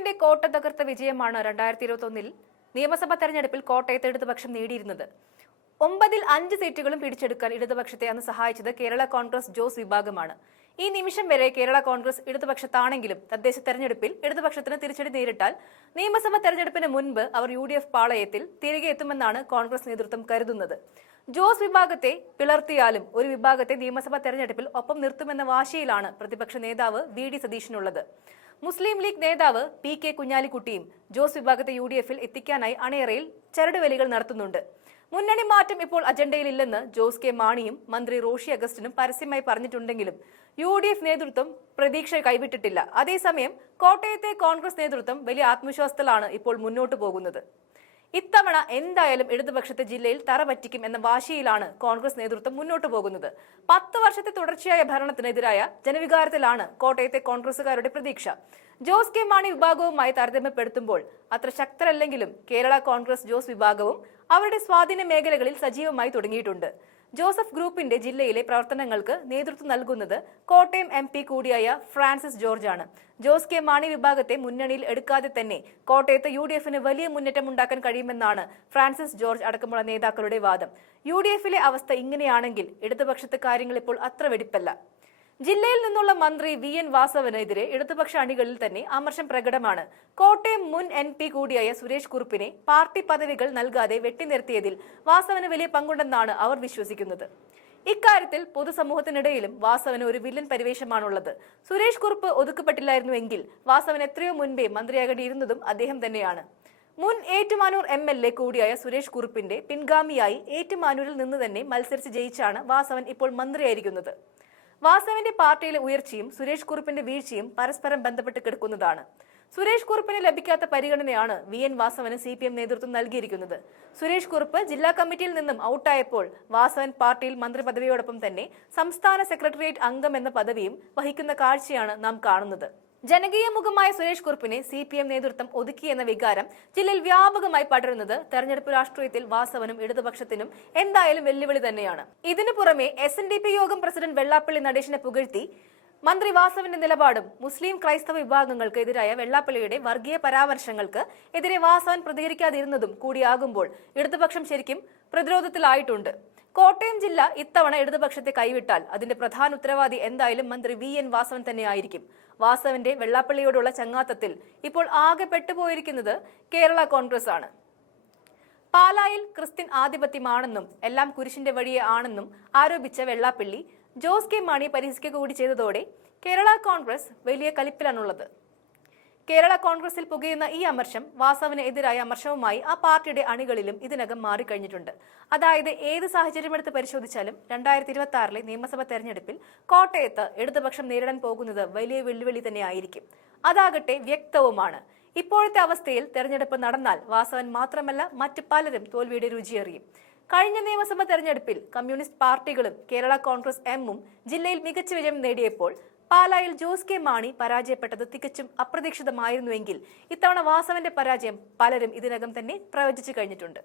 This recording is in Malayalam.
UDFിന്റെ കോട്ട തകർത്ത വിജയമാണ് 2021 നിയമസഭാ തെരഞ്ഞെടുപ്പിൽ കോട്ടയത്ത് ഇടതുപക്ഷം നേടിയിരുന്നത്. 9-ൽ 5 സീറ്റുകളും പിടിച്ചെടുക്കാൻ ഇടതുപക്ഷത്തെ അന്ന് സഹായിച്ചത് കേരള കോൺഗ്രസ് ജോസ് വിഭാഗമാണ്. ഈ നിമിഷം വരെ കേരള കോൺഗ്രസ് ഇടതുപക്ഷത്താണെങ്കിലും തദ്ദേശ തെരഞ്ഞെടുപ്പിൽ ഇടതുപക്ഷത്തിന് തിരിച്ചടി നേരിട്ടാൽ നിയമസഭാ തെരഞ്ഞെടുപ്പിന് മുൻപ് അവർ UDF പാളയത്തിൽ തിരികെ എത്തുമെന്നാണ് കോൺഗ്രസ് നേതൃത്വം കരുതുന്നത്. ജോസ് വിഭാഗത്തെ പിളർത്തിയാലും ഒരു വിഭാഗത്തെ നിയമസഭാ തെരഞ്ഞെടുപ്പിൽ ഒപ്പം നിർത്തുമെന്ന വാശിയിലാണ് പ്രതിപക്ഷ നേതാവ് VD സതീശനുള്ളത്. മുസ്ലിം ലീഗ് നേതാവ് PK കുഞ്ഞാലിക്കുട്ടിയും ജോസ് വിഭാഗത്തെ UDFിൽ എത്തിക്കാനായി അണിയറയിൽ ചരടുവലികൾ നടത്തുന്നുണ്ട്. മുന്നണി മാറ്റം ഇപ്പോൾ അജണ്ടയിലില്ലെന്ന് ജോസ് കെ മാണിയും മന്ത്രി റോഷി അഗസ്റ്റിനും പരസ്യമായി പറഞ്ഞിട്ടുണ്ടെങ്കിലും UDF നേതൃത്വം പ്രതീക്ഷ കൈവിട്ടിട്ടില്ല. അതേസമയം കോട്ടയത്തെ കോൺഗ്രസ് നേതൃത്വം വലിയ ആത്മവിശ്വാസത്തിലാണ് ഇപ്പോൾ മുന്നോട്ടു പോകുന്നത്. ഇത്തവണ എന്തായാലും ഇടതുപക്ഷത്തെ ജില്ലയിൽ തറ പറ്റിക്കും എന്ന വാശിയിലാണ് കോൺഗ്രസ് നേതൃത്വം മുന്നോട്ടു പോകുന്നത്. 10 വർഷത്തെ തുടർച്ചയായ ഭരണത്തിനെതിരായ ജനവികാരത്തിലാണ് കോട്ടയത്തെ കോൺഗ്രസുകാരുടെ പ്രതീക്ഷ. ജോസ് കെ മാണി വിഭാഗവുമായി താരതമ്യപ്പെടുത്തുമ്പോൾ അത്ര ശക്തരല്ലെങ്കിലും കേരള കോൺഗ്രസ് ജോസ് വിഭാഗവും അവരുടെ സ്വാധീന മേഖലകളിൽ സജീവമായി തുടങ്ങിയിട്ടുണ്ട്. ജോസഫ് ഗ്രൂപ്പിന്റെ ജില്ലയിലെ പ്രവർത്തനങ്ങൾക്ക് നേതൃത്വം നൽകുന്നത് കോട്ടയം MP കൂടിയായ ഫ്രാൻസിസ് ജോർജ് ആണ്. ജോസ് കെ മാണി വിഭാഗത്തെ മുന്നണിയിൽ എടുക്കാതെ തന്നെ കോട്ടയത്ത് UDFിന് വലിയ മുന്നേറ്റം ഉണ്ടാക്കാൻ കഴിയുമെന്നാണ് ഫ്രാൻസിസ് ജോർജ് അടക്കമുള്ള നേതാക്കളുടെ വാദം. UDFിലെ അവസ്ഥ ഇങ്ങനെയാണെങ്കിൽ ഇടതുപക്ഷത്തെ കാര്യങ്ങൾ ഇപ്പോൾ അത്ര വെടിപ്പല്ല. ജില്ലയിൽ നിന്നുള്ള മന്ത്രി VN വാസവനെതിരെ ഇടതുപക്ഷ അണികളിൽ തന്നെ അമർഷം പ്രകടമാണ്. കോട്ടയം മുൻ MP കൂടിയായ സുരേഷ് കുറുപ്പിനെ പാർട്ടി പദവികൾ നൽകാതെ വെട്ടിനിർത്തിയതിൽ വാസവന് വലിയ പങ്കുണ്ടെന്നാണ് അവർ വിശ്വസിക്കുന്നത്. ഇക്കാര്യത്തിൽ പൊതുസമൂഹത്തിനിടയിലും വാസവന് ഒരു വില്ലൻ പരിവേഷമാണുള്ളത്. സുരേഷ് കുറുപ്പ് ഒതുക്കപ്പെട്ടില്ലായിരുന്നുവെങ്കിൽ വാസവൻ എത്രയോ മുൻപേ മന്ത്രിയാകേണ്ടിയിരുന്നതും അദ്ദേഹം തന്നെയാണ്. മുൻ ഏറ്റുമാനൂർ MLA കൂടിയായ സുരേഷ് കുറുപ്പിന്റെ പിൻഗാമിയായി ഏറ്റുമാനൂരിൽ നിന്ന് തന്നെ മത്സരിച്ച് ജയിച്ചാണ് വാസവൻ ഇപ്പോൾ മന്ത്രിയായിരിക്കുന്നത്. വാസവന്റെ പാർട്ടിയിലെ ഉയർച്ചയും സുരേഷ് കുറുപ്പിന്റെ വീഴ്ചയും പരസ്പരം ബന്ധപ്പെട്ട് കിടക്കുന്നതാണ്. സുരേഷ് കുറുപ്പിന് ലഭിക്കാത്ത പരിഗണനയാണ് VN വാസവന് CPM നേതൃത്വം നൽകിയിരിക്കുന്നത്. സുരേഷ് കുറുപ്പ് ജില്ലാ കമ്മിറ്റിയിൽ നിന്നും ഔട്ടായപ്പോൾ വാസവൻ പാർട്ടിയിൽ മന്ത്രി പദവിയോടൊപ്പം തന്നെ സംസ്ഥാന സെക്രട്ടേറിയറ്റ് അംഗം എന്ന പദവിയും വഹിക്കുന്ന കാഴ്ചയാണ് നാം കാണുന്നത്. ജനകീയ മുഖമായ സുരേഷ് കുറുപ്പിനെ CPM നേതൃത്വം ഒതുക്കിയെന്ന വികാരം ജില്ലയിൽ വ്യാപകമായി പടരുന്നത് തെരഞ്ഞെടുപ്പ് രാഷ്ട്രീയത്തിൽ വാസവനും ഇടതുപക്ഷത്തിനും എന്തായാലും വെല്ലുവിളി തന്നെയാണ്. ഇതിനു പുറമെ SNDP യോഗം പ്രസിഡന്റ് വെള്ളാപ്പള്ളി നടേശനെ പുകഴ്ത്തി മന്ത്രി വാസവന്റെ നിലപാടും മുസ്ലിം ക്രൈസ്തവ വിഭാഗങ്ങൾക്ക് എതിരായ വെള്ളാപ്പള്ളിയുടെ വർഗീയ പരാമർശങ്ങൾക്ക് എതിരെ വാസവൻ പ്രതികരിക്കാതിരുന്നതും കൂടിയാകുമ്പോൾ ഇടതുപക്ഷം ശരിക്കും പ്രതിരോധത്തിലായിട്ടുണ്ട്. കോട്ടയം ജില്ല ഇത്തവണ ഇടതുപക്ഷത്തെ കൈവിട്ടാൽ അതിന്റെ പ്രധാന ഉത്തരവാദി എന്തായാലും മന്ത്രി VN വാസവൻ തന്നെയായിരിക്കും. വാസവന്റെ വെള്ളാപ്പള്ളിയോടുള്ള ചങ്ങാത്തത്തിൽ ഇപ്പോൾ ആകെ പെട്ടുപോയിരിക്കുന്നത് കേരള കോൺഗ്രസ് ആണ്. പാലായിൽ ക്രിസ്ത്യൻ ആധിപത്യമാണെന്നും എല്ലാം കുരിശിന്റെ വഴിയെ ആണെന്നും ആരോപിച്ച വെള്ളാപ്പള്ളി ജോസ് കെ മാണി പരിഹസിക്കുക കൂടി ചെയ്തതോടെ കേരള കോൺഗ്രസ് വലിയ കലിപ്പിലാണുള്ളത്. കേരള കോൺഗ്രസിൽ പുകയുന്ന ഈ അമർഷം വാസവന് എതിരായ അമർഷവുമായി ആ പാർട്ടിയുടെ അണികളിലും ഇതിനകം മാറിക്കഴിഞ്ഞിട്ടുണ്ട്. അതായത് ഏത് സാഹചര്യമെടുത്ത് പരിശോധിച്ചാലും 2026 നിയമസഭാ തെരഞ്ഞെടുപ്പിൽ കോട്ടയത്ത് ഇടതുപക്ഷം നേരിടാൻ പോകുന്നത് വലിയ വെല്ലുവിളി തന്നെയായിരിക്കും. അതാകട്ടെ വ്യക്തവുമാണ്. ഇപ്പോഴത്തെ അവസ്ഥയിൽ തെരഞ്ഞെടുപ്പ് നടന്നാൽ വാസവൻ മാത്രമല്ല മറ്റു പലരും തോൽവിയുടെ രുചിയറിയും. കഴിഞ്ഞ നിയമസഭാ തെരഞ്ഞെടുപ്പിൽ കമ്മ്യൂണിസ്റ്റ് പാർട്ടികളും കേരള കോൺഗ്രസ് എമ്മും ജില്ലയിൽ മികച്ച വിജയം നേടിയപ്പോൾ പാലായിൽ ജോസ് കെ മാണി പരാജയപ്പെട്ടത് തികച്ചും അപ്രതീക്ഷിതമായിരുന്നുവെങ്കിൽ ഇത്തവണ വാസവന്റെ പരാജയം പലരും ഇതിനകം തന്നെ പ്രവചിച്ചു കഴിഞ്ഞിട്ടുണ്ട്.